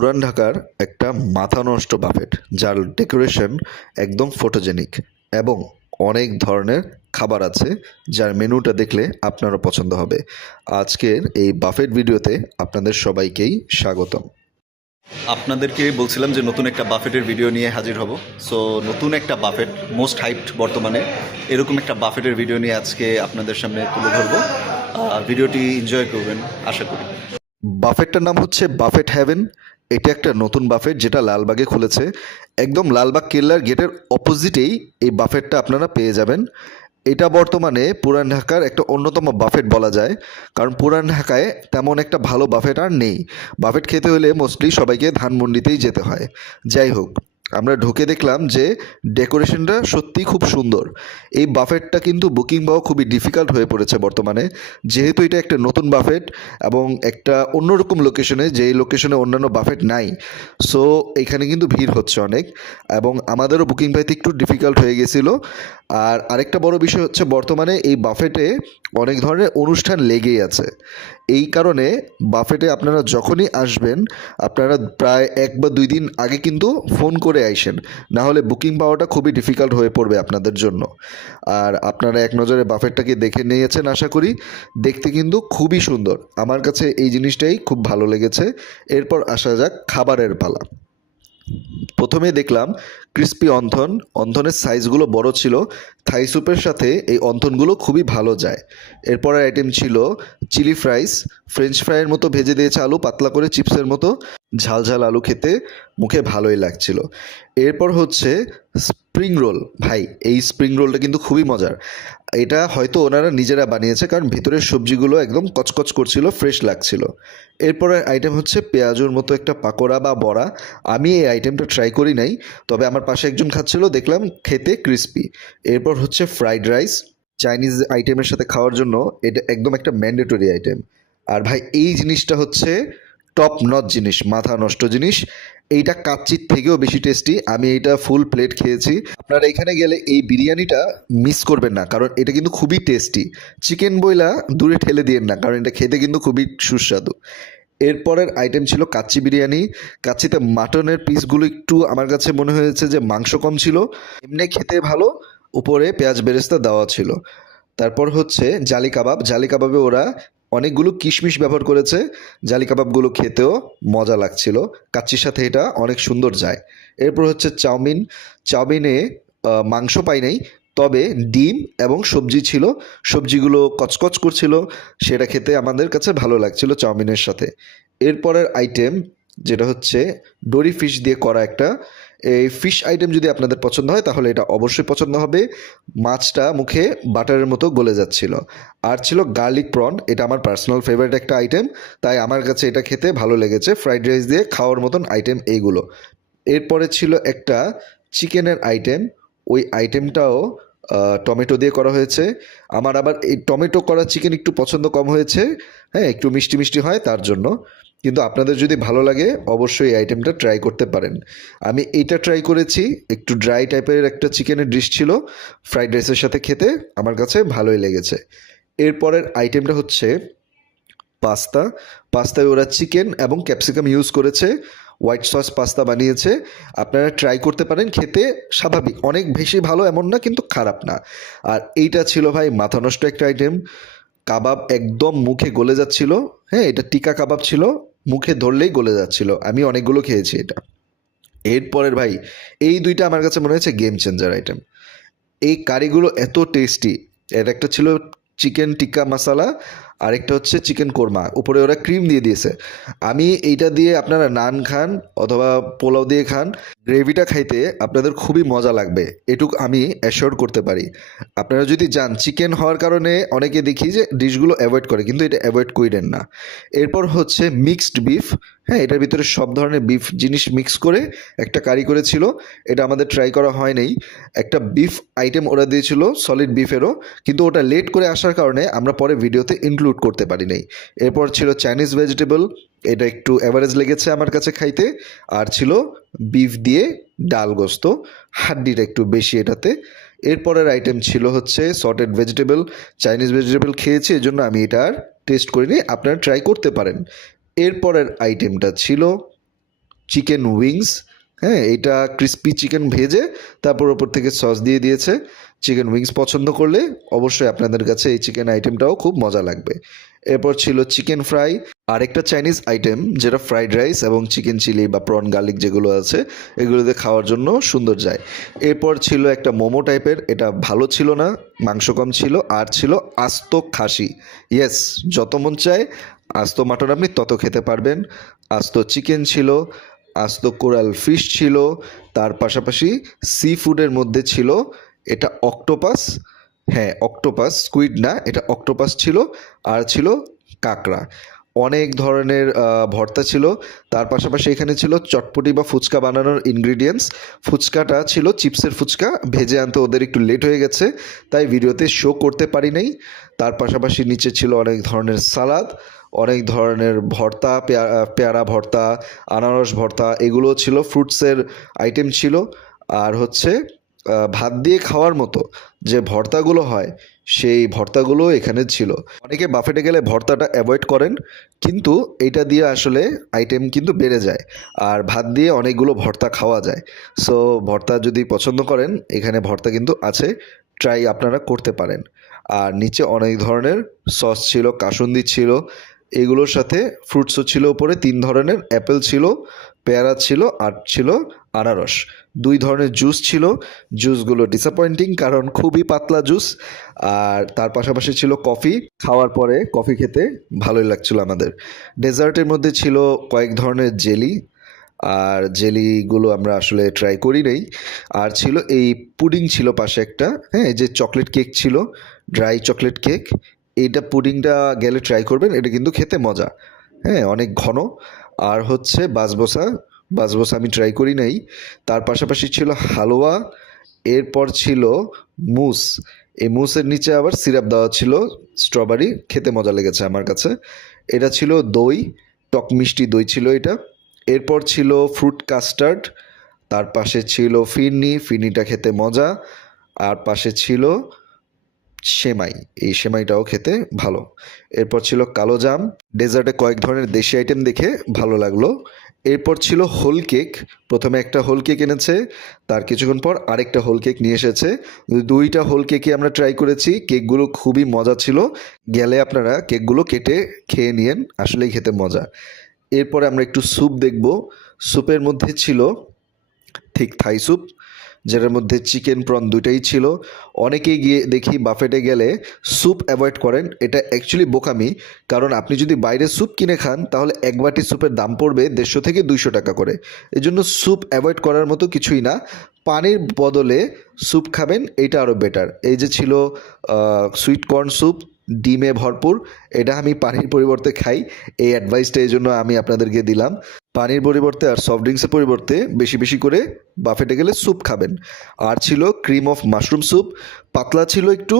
পুরান ঢাকার একটা মাথা নষ্ট বাফেট যার ডেকোরেশন একদম ফটোজেনিক এবং অনেক ধরনের খাবার আছে যার মেনুটা দেখলে আপনারও পছন্দ হবে। আজকের এই বাফেট ভিডিওতে আপনাদের সবাইকেই স্বাগতম। আপনাদেরকে বলছিলাম যে নতুন একটা বাফেটের ভিডিও নিয়ে হাজির হব। সো নতুন একটা বাফেট মোস্ট হাইপড বর্তমানে এরকম একটা বাফেটের ভিডিও নিয়ে আজকে আপনাদের সামনে তুলে ধরবো। ভিডিওটি এনজয় করবেন আশা করি। বাফেটটার নাম হচ্ছে বাফেট হ্যাভেন। এটা একটা নতুন বাফেট যেটা লালবাগে খুলেছে। একদম লালবাগ কেল্লার গেটের অপোজিটেই এই বাফেটটা আপনারা পেয়ে যাবেন। এটা বর্তমানে পুরান ঢাকার একটা অন্যতম বাফেট বলা যায়। কারণ পুরান ঢাকায় তেমন একটা ভালো বাফেট আর নেই। বাফেট খেতে হলে মোস্টলি সবাইকে ধানমন্ডিতেই যেতে হয়। যাই হোক আমরা ঢুকে দেখলাম যে ডেকোরেশনটা সত্যিই খুব সুন্দর। এই বাফেটটা কিন্তু বুকিং পাওয়া খুবই ডিফিকাল্ট হয়ে পড়েছে বর্তমানে। যেহেতু এটা একটা নতুন বাফেট এবং একটা অন্যরকম লোকেশনে যেই লোকেশনে অন্যান্য বাফেট নাই। সো এখানে কিন্তু ভিড় হচ্ছে অনেক এবং আমাদেরও বুকিং পাইতে একটু ডিফিকাল্ট হয়ে গেছিল। আর আরেকটা বড় বিষয় হচ্ছে বর্তমানে এই বাফেটে অনেক ধরনের অনুষ্ঠান লেগেই আছে। এই কারণে বাফেটে আপনারা যখনই আসবেন, আপনারা প্রায় এক বা দুই দিন আগে কিন্তু ফোন করে আইসেন। না হলে বুকিং পাওয়াটা খুবই ডিফিকাল্ট হয়ে পড়বে আপনাদের জন্য। আর আপনারা এক নজরে বাফেটটাকে দেখে নিয়েছেন আশা করি। দেখতে কিন্তু খুবই সুন্দর। আমার কাছে এই জিনিসটাই খুব ভালো লেগেছে। এরপর আসা যাক খাবারের পালা। প্রথমে দেখলাম ক্রিস্পি অন্ধন অন্ধনের সাইজগুলো বড় ছিল। থাই স্যুপের সাথে এই অন্ধনগুলো খুবই ভালো যায়। এরপরের আইটেম ছিল চিলি ফ্রাইস। ফ্রেঞ্চ ফ্রাইয়ের মতো ভেজে দিয়েছে আলু, পাতলা করে চিপসের মতো। ঝাল ঝাল আলু খেতে মুখে ভালোই লাগছিল। এরপর হচ্ছে স্প্রিং রোল। ভাই, এই স্প্রিং রোলটা কিন্তু খুবই মজার। এটা হয়তো ওনারা নিজেরা বানিয়েছে, কারণ ভিতরের সবজিগুলো একদম কচকচ করছিল, ফ্রেশ লাগছিল। এরপরের আইটেম হচ্ছে পেঁয়াজুর মতো একটা পাকোড়া বা বড়া। আমি এই আইটেমটা ট্রাই করি নাই, তবে আমার পাশে একজন খাচ্ছিল, দেখলাম খেতে ক্রিস্পি এরপর হচ্ছে ফ্রাইড রাইস চাইনিজ আইটেমের সাথে খাওয়ার জন্য এটা একদম একটা ম্যান্ডেটরি আইটেম আর ভাই, এই জিনিসটা হচ্ছে টপ নট জিনিস, মাথা নষ্ট জিনিস। এইটা কাচ্চির থেকেও বেশি টেস্টি আমি এইটা ফুল প্লেট খেয়েছি। আপনারা এখানে গেলে এই বিরিয়ানিটা মিস করবেন না, কারণ এটা কিন্তু খুবই টেস্টি চিকেন বইলা দূরে ঠেলে দিয়েন না, কারণ এটা খেতে কিন্তু খুবই সুস্বাদু। এরপরের আইটেম ছিল কাচ্চি বিরিয়ানি। কাচ্চিতে মাটনের পিসগুলো একটু আমার কাছে মনে হয়েছে যে মাংস কম ছিল। এমনি খেতে ভালো, উপরে পেঁয়াজ বেরেস্তা দেওয়া ছিল। তারপর হচ্ছে জালি কাবাব। জালি কাবাবে ওরা অনেকগুলো কিশমিশ ব্যবহার করেছে। জালি কাবাবগুলো খেতেও মজা লাগছিল। কাচ্চির সাথে এটা অনেক সুন্দর যায়। এরপর হচ্ছে চাউমিন। চাউমিনে মাংস পাই নাই। তবে ডিম এবং সবজি ছিল, সবজিগুলো কচকচ করছিল, সেটা খেতে আমাদের কাছে ভালো লাগছিল চাউমিনের সাথে। এরপরের আইটেম যেটা হচ্ছে ডোরি ফিশ দিয়ে করা একটা, এই ফিশ আইটেম যদি আপনাদের পছন্দ হয় তাহলে এটা অবশ্যই পছন্দ হবে। মাছটা মুখে বাটারের মতো গলে যাচ্ছিল। আর ছিল গার্লিক প্রন এটা আমার পার্সোনাল ফেভারিট একটা আইটেম তাই আমার কাছে এটা খেতে ভালো লেগেছে। ফ্রাইড রাইস দিয়ে খাওয়ার মতন আইটেম এইগুলো। এরপরে ছিল একটা চিকেনের আইটেম ওই আইটেমটাও টমেটো দিয়ে করা হয়েছে। আমার আবার এই টমেটো করা চিকেন একটু পছন্দ কম হয়েছে। হ্যাঁ একটু মিষ্টি মিষ্টি হয় তার জন্য। কিন্তু আপনাদের যদি ভালো লাগে, অবশ্যই এই আইটেমটা ট্রাই করতে পারেন। আমি এইটা ট্রাই করেছি, একটু ড্রাই টাইপের একটা চিকেনের ডিশ ছিল ফ্রাইড রাইসের সাথে খেতে। আমার কাছে ভালোই লেগেছে। এরপরের আইটেমটা হচ্ছে পাস্তা। পাস্তায় ওরা চিকেন এবং ক্যাপসিকাম ইউজ করেছে। হোয়াইট সস পাস্তা বানিয়েছে। আপনারা ট্রাই করতে পারেন, খেতে স্বাভাবিক। অনেক বেশি ভালো এমন না, কিন্তু খারাপ না। আর এইটা ছিল ভাই মাথা নষ্ট একটা আইটেম কাবাব একদম মুখে গলে যাচ্ছিল। হ্যাঁ এটা টিকা কাবাব ছিল। মুখে ধরলেই গলে যাচ্ছিল। আমি অনেকগুলো খেয়েছি এটা। এরপরের ভাই, এই দুইটা আমার কাছে মনে হয়েছে গেম চেঞ্জার আইটেম এই কারিগুলো এত টেস্টি এর একটা ছিল চিকেন টিক্কা মশালা আরেকটা হচ্ছে চিকেন কোরমা উপরে ওরা ক্রিম দিয়ে দিয়েছে। আমি এইটা দিয়ে আপনারা নান খান অথবা পোলাও দিয়ে খান গ্রেভিটা খাইতে আপনাদের খুবই মজা লাগবে, এটুক আমি অ্যাশোর করতে পারি। আপনারা যদি যান চিকেন হওয়ার কারণে অনেকে দেখি যে ডিশগুলো অ্যাভয়েড করে, কিন্তু এটা অ্যাভয়েড করেন না। এরপর হচ্ছে মিক্সড বিফ হ্যাঁ এটার ভিতরে সব ধরনের বিফ জিনিস মিক্স করে একটা কারি করেছিল, এটা আমাদের ট্রাই করা হয় নাই। একটা বিফ আইটেম ওরা দিয়েছিল সলিড বিফেরও কিন্তু ওটা লেট করে আসার কারণে আমরা পরে ভিডিওতে ইনক্লুড করতে পারি নাই। এরপর ছিল চাইনিজ ভেজিটেবল এটা একটু অ্যাভারেজ লেগেছে আমার কাছে খাইতে, আর ছিল বিফ দিয়ে ডাল গোস্ত, হাড্ডিটা একটু বেশি এটাতে। এরপরের আইটেম ছিল হচ্ছে সর্টেড ভেজিটেবল চাইনিজ ভেজিটেবল খেয়েছি এই জন্য আমি এটা আর টেস্ট করিনি, আপনারা ট্রাই করতে পারেন। এরপরের আইটেমটা ছিল চিকেন উইংস হ্যাঁ এটা ক্রিস্পি চিকেন ভেজে তারপর ওপর থেকে সস দিয়ে দিয়েছে। চিকেন উইংস পছন্দ করলে অবশ্যই আপনাদের কাছে এই চিকেন আইটেমটাও খুব মজা লাগবে। এরপর ছিল চিকেন ফ্রাই আরেকটা চাইনিজ আইটেম যেটা ফ্রাইড রাইস এবং চিকেন চিলি বা প্রন গার্লিক যেগুলো আছে, এগুলোতে খাওয়ার জন্য সুন্দর যায়। এরপর ছিল একটা মোমো টাইপের এটা ভালো ছিল না, মাংস কম ছিল, আর ছিল আস্ত খাসি। ইয়েস যত মন চায় আস্ত মাটন আপনি তত খেতে পারবেন। আস্ত চিকেন ছিল আস্ত কোরাল ফিশ ছিল, তার পাশাপাশি সি ফুডের মধ্যে ছিল, এটা অক্টোপাস হ্যাঁ অক্টোপাস স্কুইড না, এটা অক্টোপাস ছিল, আর ছিল কাঁকড়া। অনেক ধরনের ভর্তা ছিল। তার পাশাপাশি এখানে ছিল চটপটি বা ফুচকা বানানোর ইনগ্রিডিয়েন্টস ফুচকাটা ছিল চিপসের ফুচকা, ভেজে আনতে ওদের একটু লেট হয়ে গেছে, তাই ভিডিওতে শো করতে পারি নাই। তার পাশাপাশি নিচে ছিল অনেক ধরনের সালাদ, অনেক ধরনের ভর্তা পেয়ারা ভর্তা, আনারস ভর্তা এগুলো ছিল ফ্রুটসের আইটেম ছিল। আর হচ্ছে ভাত দিয়ে খাওয়ার মতো যে ভর্তাগুলো হয়, সেই ভর্তাগুলো এখানে ছিল। অনেকে বাফেটে গেলে ভর্তাটা অ্যাভয়েড করেন, কিন্তু এটা দিয়ে আসলে আইটেম কিন্তু বেড়ে যায়। আর ভাত দিয়ে অনেকগুলো ভর্তা খাওয়া যায়। সো ভর্তা যদি পছন্দ করেন, এখানে ভর্তা কিন্তু আছে ট্রাই আপনারা করতে পারেন। আর নিচে অনেক ধরনের সস ছিল, কাসুন্দি ছিল, এগুলোর সাথে ফ্রুটসও ছিল উপরে, তিন ধরনের অ্যাপেল ছিল, পেয়ারা ছিল আর ছিল আনারস। দুই ধরনের জুস ছিল। জুসগুলো ডিসঅ্যাপয়েন্টিং কারণ খুবই পাতলা জুস আর তার পাশাপাশি ছিল কফি খাওয়ার পরে কফি খেতে ভালোই লাগছিল আমাদের। ডেজার্টের মধ্যে ছিল কয়েক ধরনের জেলি আর জেলিগুলো আমরা আসলে ট্রাই করি নাই। আর ছিল এই পুডিং ছিল পাশে একটা হ্যাঁ যে চকলেট কেক ছিল ড্রাই চকলেট কেক এইটা পুডিংটা গেলে ট্রাই করবেন, এটা কিন্তু খেতে মজা। হ্যাঁ অনেক ঘন। আর হচ্ছে বাসবোসা বাসবোসা আমি ট্রাই করি নাই। তার পাশাপাশি ছিল হালুয়া, এরপর ছিল মুস। এই মুসের নিচে আবার সিরাপ দেওয়া ছিল স্ট্রবেরি খেতে মজা লেগেছে আমার কাছে। এটা ছিল দই, টক মিষ্টি দই ছিল এটা। এরপর ছিল ফ্রুট কাস্টার্ড তার পাশে ছিল ফিরনি, ফিরনিটা খেতে মজা। আর পাশে ছিল সেমাই, এই সেমাইটাও খেতে ভালো। এরপর ছিল কালো জাম। ডেজার্টে কয়েক ধরনের দেশি আইটেম দেখে ভালো লাগল। এরপর ছিল হোল কেক। প্রথমে একটা হোল কেক এনেছে, তার কিছুক্ষণ পর আরেকটা হোল কেক নিয়ে এসেছে। দুইটা হোল কেকই আমরা ট্রাই করেছি, কেকগুলো খুবই মজা ছিল। গেলে আপনারা কেকগুলো কেটে খেয়ে নিয়েন, আসলেই খেতে মজা। এরপরে আমরা একটু স্যুপ দেখব। স্যুপের মধ্যে ছিল ঠিক থাই স্যুপ যেটার মধ্যে চিকেন প্রন দুইটাই ছিল। অনেকেই গিয়ে দেখি বাফেটে গেলে স্যুপ অ্যাভয়েড করেন। এটা অ্যাকচুয়ালি বোকামি, কারণ আপনি যদি বাইরে স্যুপ কিনে খান, তাহলে এক বাটি স্যুপের দাম পড়বে দেড়শো থেকে দুইশো টাকা করে। এই জন্য স্যুপ অ্যাভয়েড করার মতো কিছুই না। পানির বদলে স্যুপ খাবেন এটা আরও বেটার এই যে ছিল সুইট কর্ন স্যুপ ডিমে ভরপুর, এটা আমি পানির পরিবর্তে খাই। এই অ্যাডভাইসটা এই জন্য আমি আপনাদেরকে দিলাম। পানির পরিবর্তে আর সফট ড্রিঙ্কসের পরিবর্তে বেশি বেশি করে বাফেটে গেলে স্যুপ খাবেন। আর ছিল ক্রিম অফ মাশরুম স্যুপ পাতলা ছিল একটু,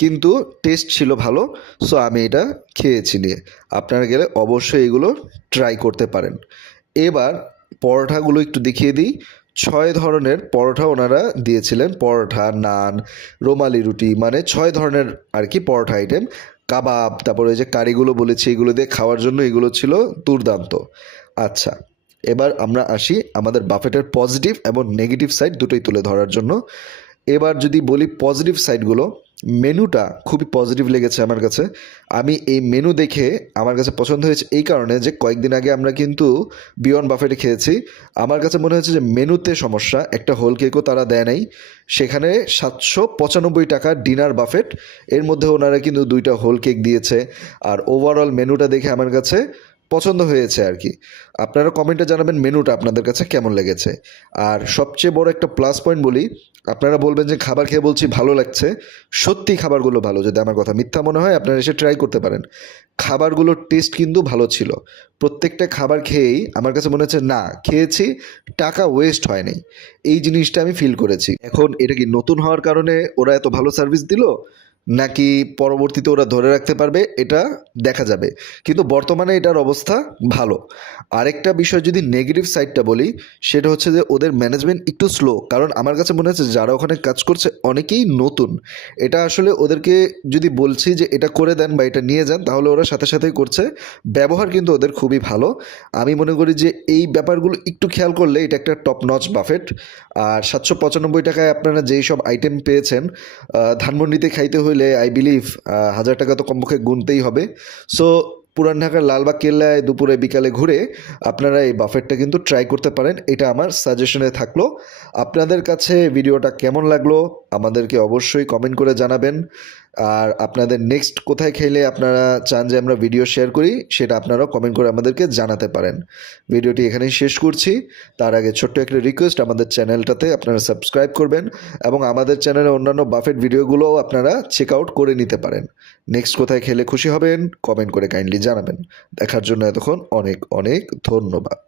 কিন্তু টেস্ট ছিল ভালো সো আমি এটা খেয়েছি নিয়ে। আপনারা গেলে অবশ্যই এগুলো ট্রাই করতে পারেন। এবার পরোঠাগুলো একটু দেখিয়ে দিই। ছয় ধরনের পরোঠা ওনারা দিয়েছিলেন। পরোঠা, নান, রোমালি রুটি মানে ছয় ধরনের আর কি পরোঠা আইটেম কাবাব, তারপরে ওই যে কারিগুলো বলেছি, এগুলো দিয়ে খাওয়ার জন্য এগুলো ছিল দুর্দান্ত। আচ্ছা এবার আমরা আসি আমাদের বাফেটের পজিটিভ এবং নেগেটিভ সাইড দুটোই তুলে ধরার জন্য। এবার যদি বলি পজিটিভ সাইডগুলো মেনুটা খুবই পজিটিভ লেগেছে আমার কাছে। আমি এই মেনু দেখে আমার কাছে পছন্দ হয়েছে এই কারণে যে কয়েকদিন আগে আমরা কিন্তু বিয়ন বাফেটে খেয়েছি। আমার কাছে মনে হয়েছে যে মেনুতে সমস্যা, একটা হোল কেকও তারা দেয় নাই। সেখানে সাতশো পঁচানব্বই টাকা ডিনার বাফেট এর মধ্যে ওনারা কিন্তু দুইটা হোল কেক দিয়েছে। আর ওভারঅল মেনুটা দেখে আমার কাছে পছন্দ হয়েছে আর কি আপনারা কমেন্টে জানাবেন মেনুটা আপনাদের কাছে কেমন লেগেছে। আর সবচেয়ে বড় একটা প্লাস পয়েন্ট বলি, আপনারা বলবেন যে খাবার খেয়ে বলছি ভালো লাগছে। সত্যি খাবারগুলো ভালো, যদি আমার কথা মিথ্যা মনে হয়, আপনারা এসে ট্রাই করতে পারেন। খাবারগুলোর টেস্ট কিন্তু ভালো ছিল। প্রত্যেকটা খাবার খেয়েই আমার কাছে মনে হচ্ছে, না, খেয়েছি, টাকা ওয়েস্ট হয়নি। এই জিনিসটা আমি ফিল করেছি। এখন এটা কি নতুন হওয়ার কারণে ওরা এত ভালো সার্ভিস দিল? নাকি পরবর্তীতে ওরা ধরে রাখতে পারবে, এটা দেখা যাবে। কিন্তু বর্তমানে এটার অবস্থা ভালো। আরেকটা বিষয় যদি নেগেটিভ সাইডটা বলি, সেটা হচ্ছে যে ওদের ম্যানেজমেন্ট একটু স্লো কারণ আমার কাছে মনে হচ্ছে যারা ওখানে কাজ করছে অনেকেই নতুন। এটা আসলে ওদেরকে যদি বলছি যে এটা করে দেন বা এটা নিয়ে যান, তাহলে ওরা সাথে সাথেই করছে। ব্যবহার কিন্তু ওদের খুবই ভালো। আমি মনে করি যে এই ব্যাপারগুলো একটু খেয়াল করলে এটা একটা টপ নচ বাফেট আর সাতশো পঁচানব্বই টাকায় আপনারা যেই সব আইটেম পেয়েছেন ধানমন্ডিতে খাইতে হইলে আই বিলিভ হাজার টাকা তো কমপক্ষে গুনতেই হবে। সো পুরান ঢাকার লালবাগ কেল্লায় দুপুরে বিকালে ঘুরে আপনারা এই বাফেটটা কিন্তু ট্রাই করতে পারেন। এটা আমার সাজেশনে থাকল। আপনাদের কাছে ভিডিওটা কেমন লাগল, আমাদেরকে অবশ্যই কমেন্ট করে জানাবেন। আর আপনাদের নেক্সট কোথায় খেলে আপনারা চান যে আমরা ভিডিও শেয়ার করি, সেটা আপনারাও কমেন্ট করে আমাদেরকে জানাতে পারেন। ভিডিওটি এখানেই শেষ করছি। তার আগে ছোট্ট একটা রিকোয়েস্ট আমাদের চ্যানেলটাতে আপনারা সাবস্ক্রাইব করবেন এবং আমাদের চ্যানেলে অন্যান্য বাফেট ভিডিওগুলোও আপনারা চেক আউট করে নিতে পারেন। নেক্সট কোথায় খেলে খুশি হবেন কমেন্ট করে কাইন্ডলি জানাবেন। দেখার জন্য এতক্ষণ অনেক অনেক ধন্যবাদ।